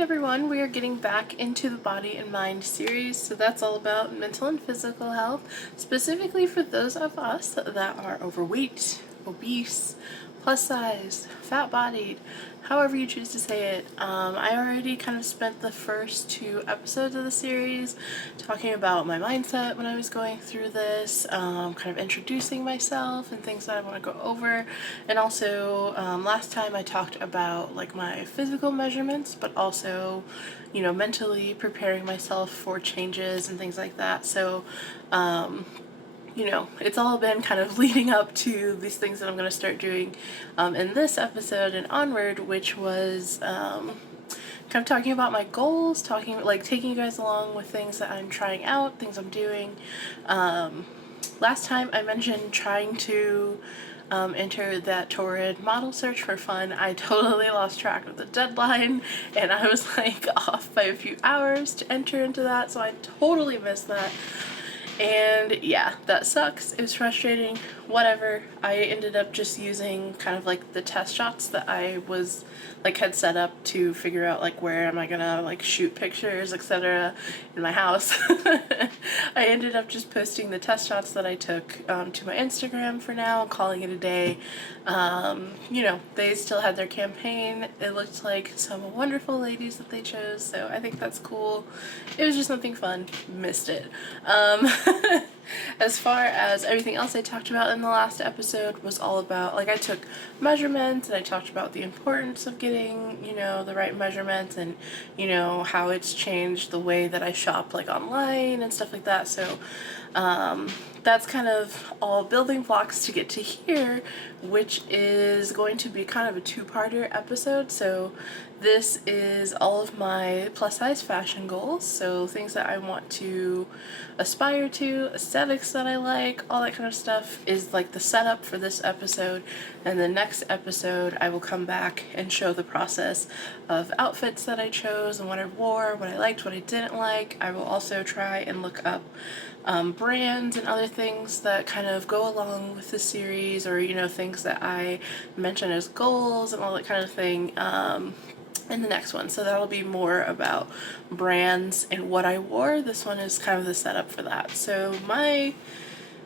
everyone, we are getting back into the body and mind series, so that's all about mental and physical health, specifically for those of us that are overweight, obese, plus size, fat bodied, however you choose to say it. I already kind of spent the first 2 episodes of the series talking about my mindset when I was going through this, kind of introducing myself and things that I want to go over, and also last time I talked about like my physical measurements, but also, you know, mentally preparing myself for changes and things like that. So you know, it's all been kind of leading up to these things that I'm going to start doing in this episode and onward, which was kind of talking about my goals, taking you guys along with things that I'm trying out, things I'm doing. Last time I mentioned trying to enter that torrid model search for fun. I totally lost track of the deadline and I was like off by a few hours to enter into that, so I totally missed that. And yeah, that sucks. It was frustrating. Whatever. I ended up just using kind of like the test shots that I was like had set up to figure out like where am I gonna like shoot pictures, etc. in my house. I ended up just posting the test shots that I took to my Instagram for now, calling it a day. You know, they still had their campaign. It looked like some wonderful ladies that they chose, so I think that's cool. It was just something fun. Missed it. As far as everything else I talked about in the last episode was all about, like, I took measurements and I talked about the importance of getting, you know, the right measurements and, you know, how it's changed the way that I shop, like, online and stuff like that. So, that's kind of all building blocks to get to here, which is going to be kind of a 2-parter episode. So this is all of my plus size fashion goals, so things that I want to aspire to, aesthetics that I like, all that kind of stuff is like the setup for this episode. And the next episode I will come back and show the process of outfits that I chose and what I wore, what I liked, what I didn't like. I will also try and look up brands and other things that kind of go along with the series, or, you know, things that I mention as goals and all that kind of thing in the next one. So that'll be more about brands and what I wore. This one is kind of the setup for that. So my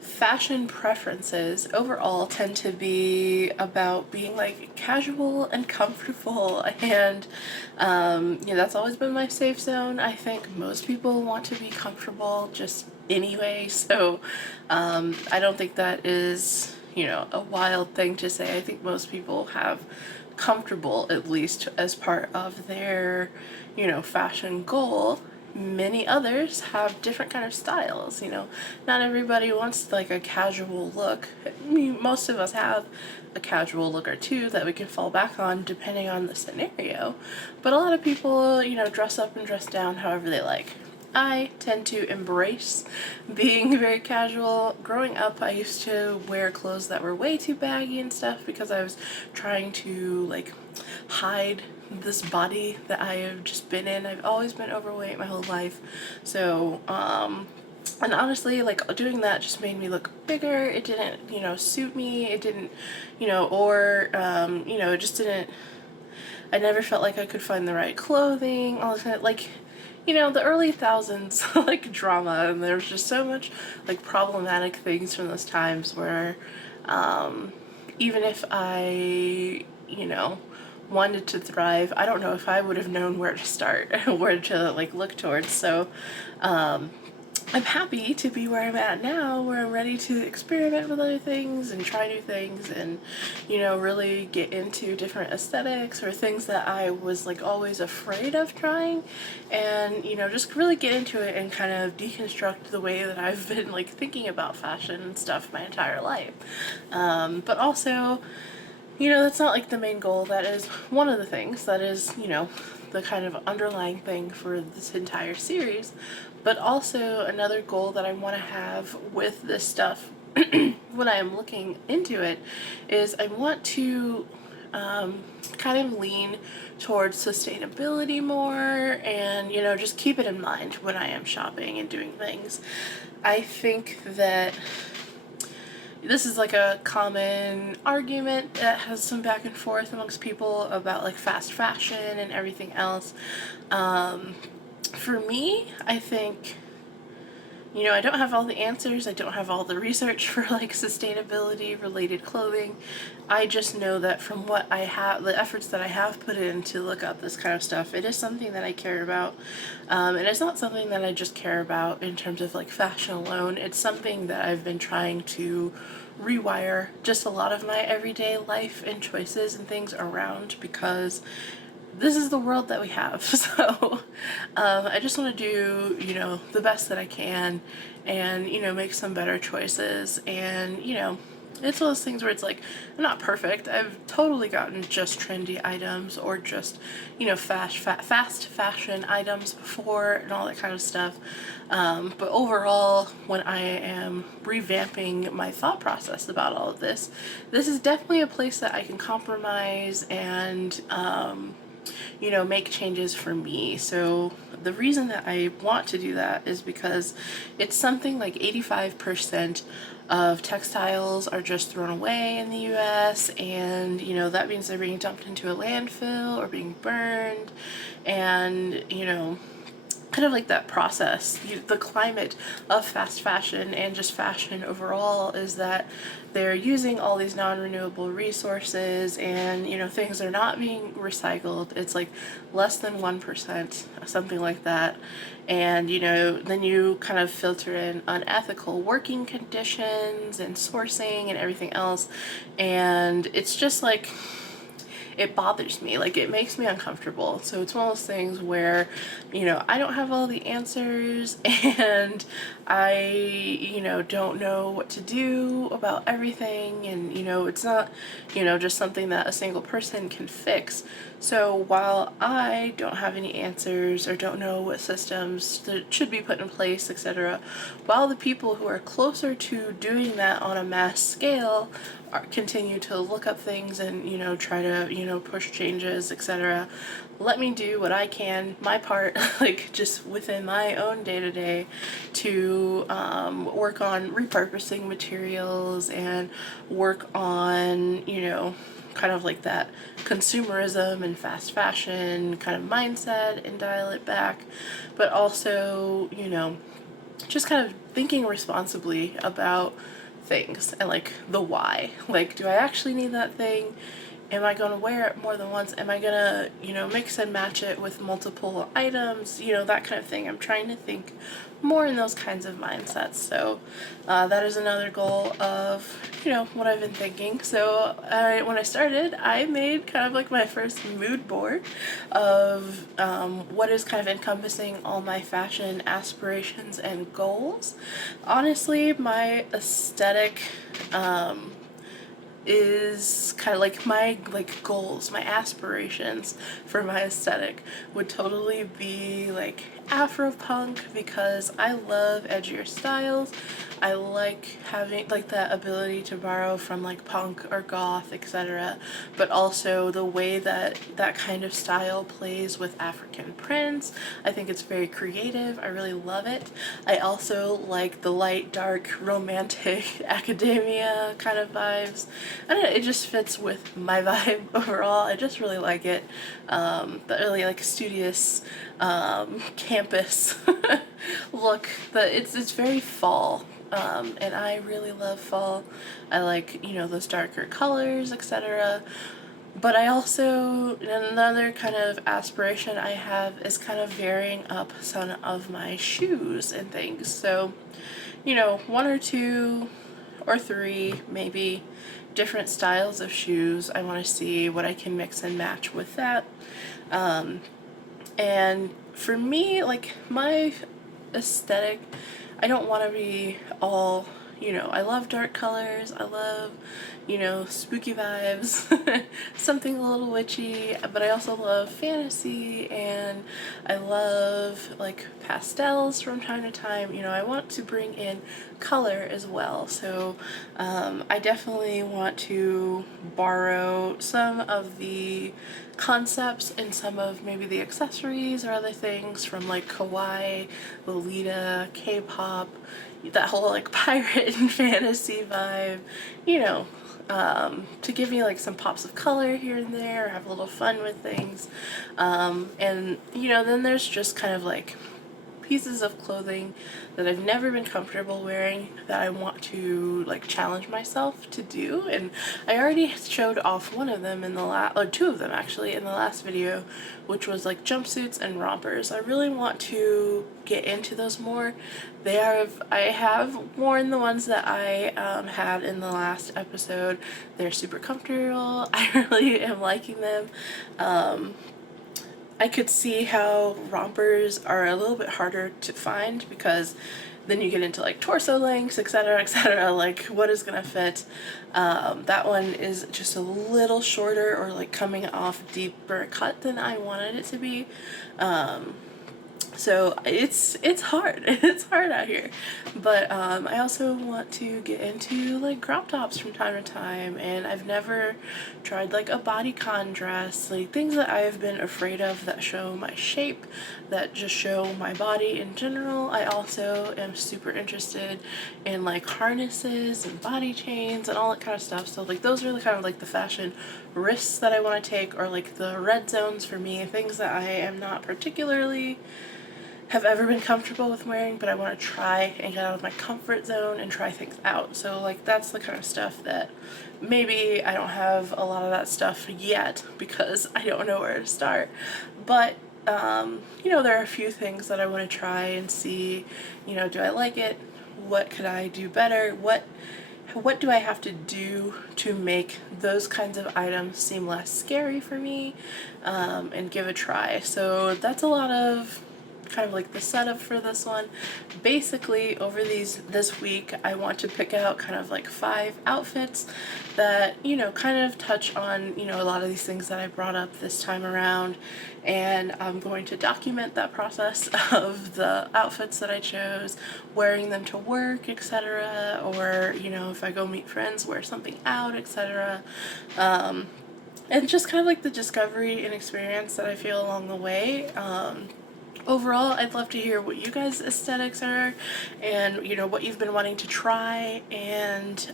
fashion preferences overall tend to be about being like casual and comfortable, and you know, that's always been my safe zone. I think most people want to be comfortable just anyway, so I don't think that is, you know, a wild thing to say. I think most people have comfortable at least as part of their, you know, fashion goal. Many others have different kind of styles, you know. Not everybody wants like a casual look. I mean, most of us have a casual look or two that we can fall back on depending on the scenario, but a lot of people, you know, dress up and dress down however they like. I tend to embrace being very casual. Growing up, I used to wear clothes that were way too baggy and stuff because I was trying to like hide this body that I have just been in. I've always been overweight my whole life, so and honestly, like, doing that just made me look bigger. It didn't, you know, suit me. It didn't, you know, or you know, it just didn't, I never felt like I could find the right clothing, all this kind of, like, you know, the early thousands, like, drama, and there's just so much, like, problematic things from those times where, even if I, you know, wanted to thrive, I don't know if I would have known where to start, where to, like, look towards. So, I'm happy to be where I'm at now, where I'm ready to experiment with other things and try new things and, you know, really get into different aesthetics or things that I was like always afraid of trying, and, you know, just really get into it and kind of deconstruct the way that I've been like thinking about fashion and stuff my entire life. But also, you know, that's not like the main goal. That is one of the things that is, you know, the kind of underlying thing for this entire series. But also another goal that I want to have with this stuff when I am looking into it is I want to kind of lean towards sustainability more, and, you know, just keep it in mind when I am shopping and doing things. I think that, this is like a common argument that has some back and forth amongst people about like fast fashion and everything else. For me, I think, you know, I don't have all the answers. I don't have all the research for like sustainability related clothing. I just know that from what I have, the efforts that I have put in to look up this kind of stuff, it is something that I care about. And it's not something that I just care about in terms of like fashion alone. It's something that I've been trying to rewire just a lot of my everyday life and choices and things around, because this is the world that we have. So I just want to do, you know, the best that I can, and, you know, make some better choices. And, you know, it's one of those things where it's like, I'm not perfect. I've totally gotten just trendy items or just, you know, fast fashion items before and all that kind of stuff. But overall, when I am revamping my thought process about all of this, this is definitely a place that I can compromise and, you know, make changes for me. So the reason that I want to do that is because it's something like 85% of textiles are just thrown away in the US, and, you know, that means they're being dumped into a landfill or being burned. And, you know, kind of like that process, the climate of fast fashion and just fashion overall is that they're using all these non-renewable resources, and, you know, things are not being recycled. It's like less than 1%, something like that. And, you know, then you kind of filter in unethical working conditions and sourcing and everything else, and it's just like, it bothers me. Like, it makes me uncomfortable. So it's one of those things where, you know, I don't have all the answers, and I, you know, don't know what to do about everything. And, you know, it's not, you know, just something that a single person can fix. So while I don't have any answers or don't know what systems that should be put in place, etc., while the people who are closer to doing that on a mass scale continue to look up things and, you know, try to, you know, push changes, etc., let me do what I can, my part, like just within my own day-to-day, to work on repurposing materials and work on, you know, kind of like that consumerism and fast fashion kind of mindset and dial it back, but also, you know, just kind of thinking responsibly about things and like the why. Like, do I actually need that thing? Am I going to wear it more than once? Am I going to, you know, mix and match it with multiple items? You know, that kind of thing. I'm trying to think more in those kinds of mindsets. So that is another goal of, you know, what I've been thinking. So when I started, I made kind of like my first mood board of what is kind of encompassing all my fashion aspirations and goals. Honestly, my aesthetic is kind of like my goals, my aspirations for my aesthetic would totally be like Afro punk, because I love edgier styles. I like having like that ability to borrow from like punk or goth, etc., but also the way that that kind of style plays with African prints. I think it's very creative. I really love it. I also like the light, dark, romantic academia kind of vibes. I don't know, it just fits with my vibe overall. I just really like it. That really like studious campus look. But it's very fall. And I really love fall. I like, you know, those darker colors, etc. But I also, another kind of aspiration I have is kind of varying up some of my shoes and things. So, you know, one or two or three maybe different styles of shoes. I want to see what I can mix and match with that. And for me, like, my aesthetic, I don't want to be all, you know, I love dark colors, I love, you know, spooky vibes, something a little witchy, but I also love fantasy, and I love like pastels from time to time. You know, I want to bring in color as well. So I definitely want to borrow some of the concepts and some of maybe the accessories or other things from like kawaii, Lolita, K-pop, that whole like pirate and fantasy vibe, you know, to give me like some pops of color here and there, have a little fun with things. And you know, then there's just kind of like pieces of clothing that I've never been comfortable wearing that I want to like challenge myself to do. And I already showed off one of them in the or two of them actually in the last video, which was like jumpsuits and rompers. I really want to get into those more. I have worn the ones that I had in the last episode. They're super comfortable. I really am liking them. I could see how rompers are a little bit harder to find because then you get into like torso lengths, etc., like what is gonna fit. That one is just a little shorter or like coming off deeper cut than I wanted it to be. So it's hard. It's hard out here. But I also want to get into like crop tops from time to time, and I've never tried like a bodycon dress, like things that I've been afraid of that show my shape, that just show my body in general. I also am super interested in like harnesses and body chains and all that kind of stuff. So like those are the kind of like the fashion risks that I want to take, or like the red zones for me, things that I am not particularly have ever been comfortable with wearing, but I want to try and get out of my comfort zone and try things out. So like that's the kind of stuff that maybe I don't have a lot of that stuff yet because I don't know where to start. But you know, there are a few things that I want to try and see, you know, do I like it? What could I do better? What do I have to do to make those kinds of items seem less scary for me, and give a try. So that's a lot of kind of like the setup for this one. Basically over this week I want to pick out kind of like 5 outfits that, you know, kind of touch on, you know, a lot of these things that I brought up this time around, and I'm going to document that process of the outfits that I chose, wearing them to work, etc., or, you know, if I go meet friends, wear something out, etc. And just kind of like the discovery and experience that I feel along the way. Overall, I'd love to hear what you guys' aesthetics are and, you know, what you've been wanting to try, and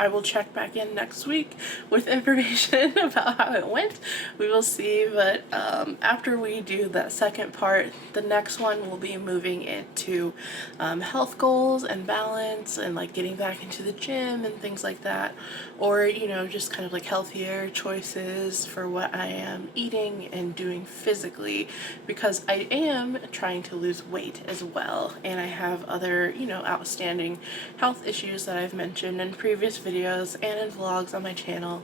I will check back in next week with information about how it went. We will see, but after we do that second part, the next one will be moving into health goals and balance and like getting back into the gym and things like that, or, you know, just kind of like healthier choices for what I am eating and doing physically, because I am trying to lose weight as well, and I have other, you know, outstanding health issues that I've mentioned in previous videos and in vlogs on my channel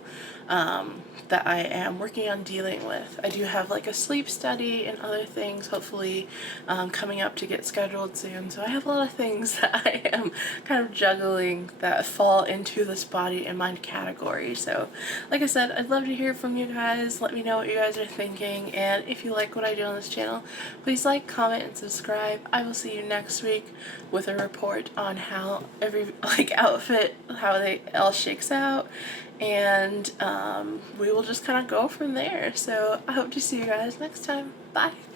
that I am working on dealing with. I do have like a sleep study and other things hopefully coming up to get scheduled soon, so I have a lot of things that I am kind of juggling that fall into this body and mind category. So like I said, I'd love to hear from you guys. Let me know what you guys are thinking, and if you like what I do on this channel, please like, comment, and subscribe. I will see you next week with a report on how every like outfit, how they all shakes out, and we will just kind of go from there. So I hope to see you guys next time. Bye!